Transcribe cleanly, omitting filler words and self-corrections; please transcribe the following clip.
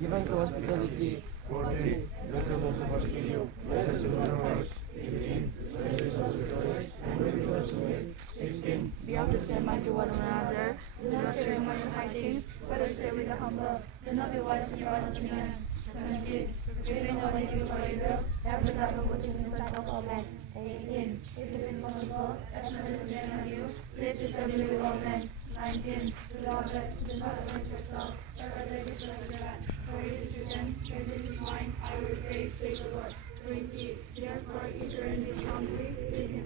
Given to hospitality, 14. Blessed is also first to you. Blessed is the universe. 15. Blessed is also joy. And will be consumed. 16. Be understanding to one another. Do not share money high things, but share with the humble. Do not be wise in your own opinion. 17. Remain only if you are evil. Have the love of which is in sight of all men. 18. If it is possible, as much as you can you, live peaceably with all men. 19. Do not avenge yourself, but rather give thanks to God. For it is written, vengeance is mine, I will repay, says the Lord. 20. Therefore, if your enemy is hungry, feed him.